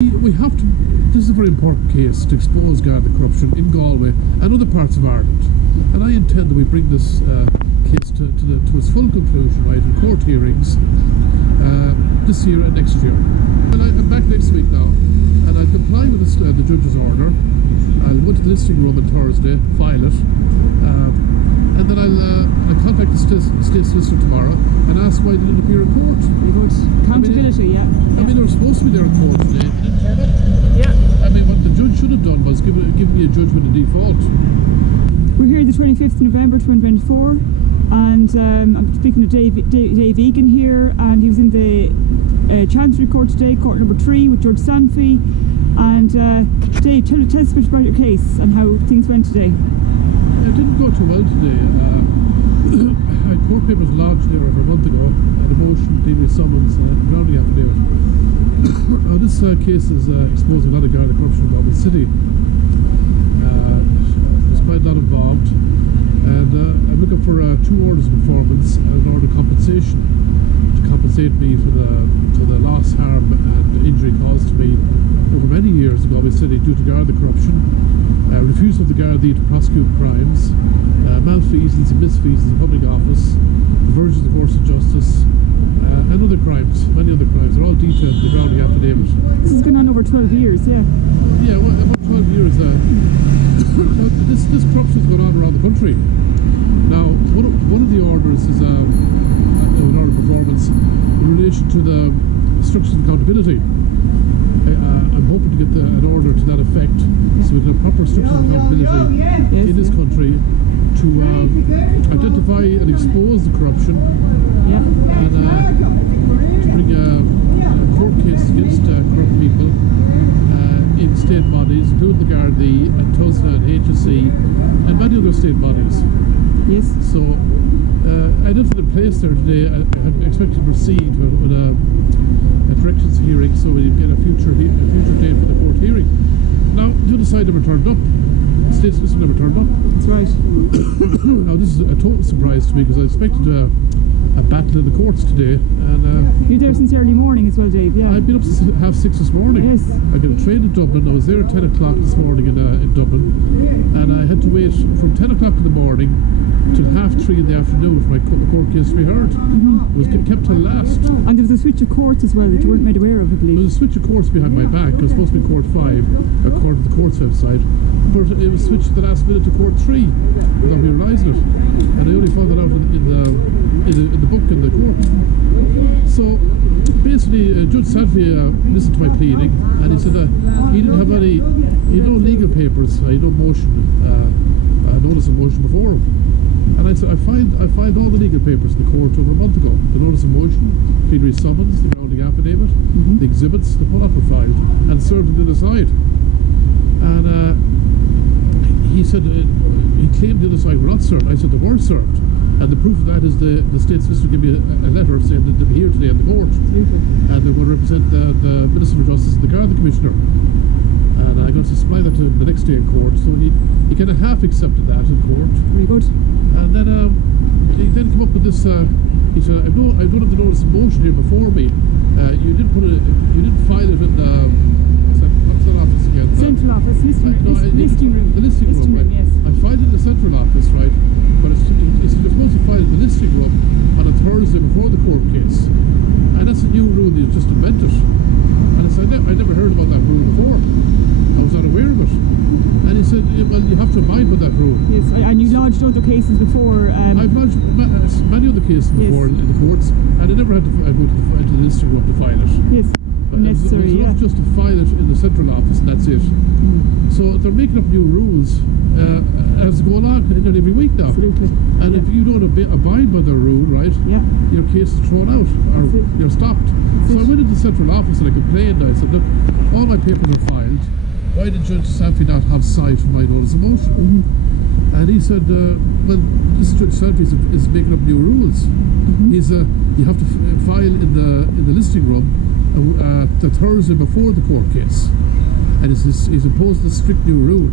We have to. This is a very important case to expose Garda corruption in Galway and other parts of Ireland. And I intend that we bring this case to its full conclusion, right, in court hearings this year and next year. Well, I'm back next week now, and I'll comply with the judge's order. I'll go to the listing room on Thursday, file it, and then I'll contact the state solicitor tomorrow and ask why they didn't appear in court. Very good. Accountability, I mean, they were supposed to be there in court today. Yeah. I mean, what the judge should have done was give me a judgment in default. We're here the 25th of November 2024, and I'm speaking to Dave Egan here, and he was in the Chancery Court today, court number 3 with Judge Sanfey. And Dave, tell us a bit about your case and how things went today. It didn't go too well today. I had court papers lodged there over a month ago, and a motion, pleading summons, grounding affidavit. Now this case is exposing a lot of Garda corruption in Galway City. There's quite a lot involved, and I'm looking for 2 orders of performance and an order of compensation to compensate me for the loss, harm and injury caused to me over many years in Galway City due to Garda corruption, refusal of the Gardaí to prosecute crimes, malfeasance and misfeasance in public office, diversion of the course of justice, and other crimes, many other crimes. They're all detailed in the grounding affidavit. This has gone on over 12 years, yeah? Yeah, well, about 12 years. This corruption has gone on around the country. Now, one of the orders is an order of performance in relation to the structures of accountability. I'm hoping to get an order to that effect, so we can have proper structures of accountability in this country to identify and expose the corruption, and to bring court cases against corrupt people in state bodies, including the Gardaí and TUSNA and HSE and many other state bodies. Yes. So I did put in place there today. I expect to proceed with a directions hearing, so we get a future date for the court hearing. Now, the other side never turned up. The state solicitor never turned up. That's right. Now, this is a total surprise to me because I expected a battle in the courts today. And you're there since early morning as well, Dave, yeah? I've been up since 6:30 this morning. Yes. I got a train in Dublin. I was there at 10 o'clock this morning in Dublin, and I had to wait from 10 o'clock in the morning till 3:30 in the afternoon for my court case to be heard. It was kept till last. And there was a switch of courts as well that you weren't made aware of, I believe. There was a switch of courts behind my back. It was supposed to be court 5, according to the court's website, but it was switched at the last minute to court 3 without me realising it. And I only found that out in the book in the court. So basically, Judge Sanfey listened to my pleading, and he said he didn't have any, he had no legal papers, he had no motion, notice of motion before him. And I said, I filed all the legal papers in the court over a month ago. The notice of motion, plenary summons, the grounding affidavit, the exhibits, the pull-up were filed and served on the other side. And he said, he claimed the other side were not served. I said they were served. And the proof of that is the state solicitor gave me a letter saying that they'll be here today in the court. And they're going to represent the Minister for Justice and the Garda Commissioner. And I'm going to supply that to him the next day in court. So he kind of half accepted that in court. Very good. And then he then came up with this. He said, I don't have the notice of motion here before me. You didn't file it in the what's that office again? Central office, listing room. The listing room, right? Yes. I filed it in the central office, right? But he said you're supposed to file in the listing room on a Thursday before the court case, and that's a new rule that you just invented. And I said I never heard about that rule before. I was not aware of it. And he said, well, you have to abide by that rule. Yes, and you lodged other cases before. I've lodged many other cases before in the courts, and I never had to go to the listing room to file it. Yes, unnecessary, it was enough just to file it in the central office, and that's it. So they're making up new rules as they go along every week now. Absolutely. And if you don't abide by the rule, right, your case is thrown out or you're stopped. So I went into the central office and I complained. I said, look, all my papers are filed. Why did Judge Sanfey not have sight for my notice of motion? And he said, well, this Judge Sanfey is making up new rules. He's you have to file in the listing room the Thursday before the court case, and he's imposed a strict new rule.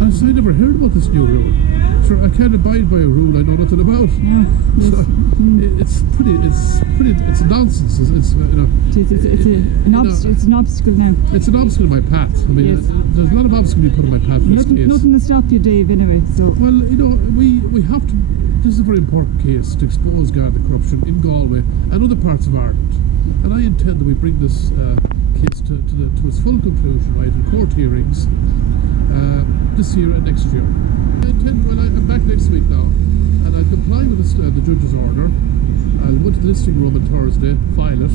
And so I never heard about this new rule. Sure, I can't abide by a rule I know nothing about. Yeah. So it's nonsense. It's It's an obstacle now. It's an obstacle in my path. I mean, Yes. there's a lot of obstacles you put in my path for this case. Nothing to stop you, Dave, anyway. So Well, we have to. This is a very important case to expose Garda corruption in Galway and other parts of Ireland. And I intend that we bring this case to its full conclusion, right, in court hearings this year and next year. I'm back next week now, and I'll comply with the judge's order. I'll go to the listing room on Thursday, file it,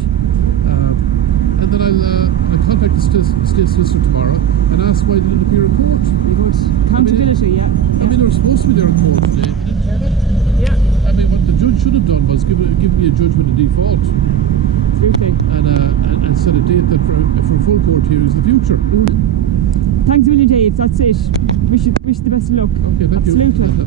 and then I'll contact the state solicitor tomorrow and ask why they didn't appear in court. very good. Accountability, yeah. I mean, they were supposed to be there in court today. They didn't turn up. Yeah. I mean, what the judge should have done was give me a judgment in default Absolutely. and set a date that for full court hearings in the future. Thanks a million, Dave. That's it. Wish you the best of luck. Okay, thank you. Absolutely.